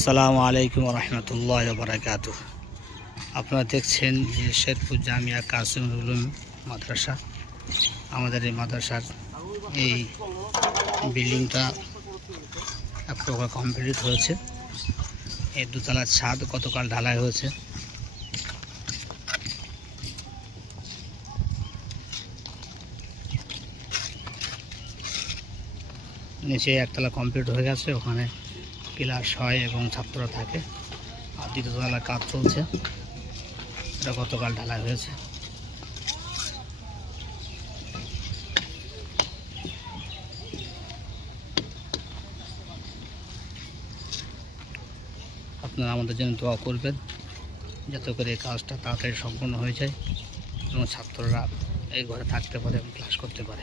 আসসালামু আলাইকুম রহমতুল্লাহ বারাকাত আপনারা দেখছেন যে শেরপুর জামিয়া কাসিমুল মাদ্রাসা। আমাদের এই মাদ্রাসার এই বিল্ডিংটা এক প্রকার কমপ্লিট হয়েছে। এই দুতলার ছাদ গতকাল ঢালাই হয়েছে। নিচে একতলা কমপ্লিট হয়ে গেছে। ওখানে ক্লাস হয় এবং ছাত্ররা থাকে। আর দ্বিতীয়তলা কাজ চলছে। এটা গতকাল ঢালাই হয়েছে। আপনারা আমাদের জন্য দোয়া করবেন, যাতে করে এই কাজটা তাড়াতাড়ি সম্পূর্ণ হয়ে যায় এবং ছাত্ররা এই ঘরে থাকতে পারে এবং ক্লাস করতে পারে।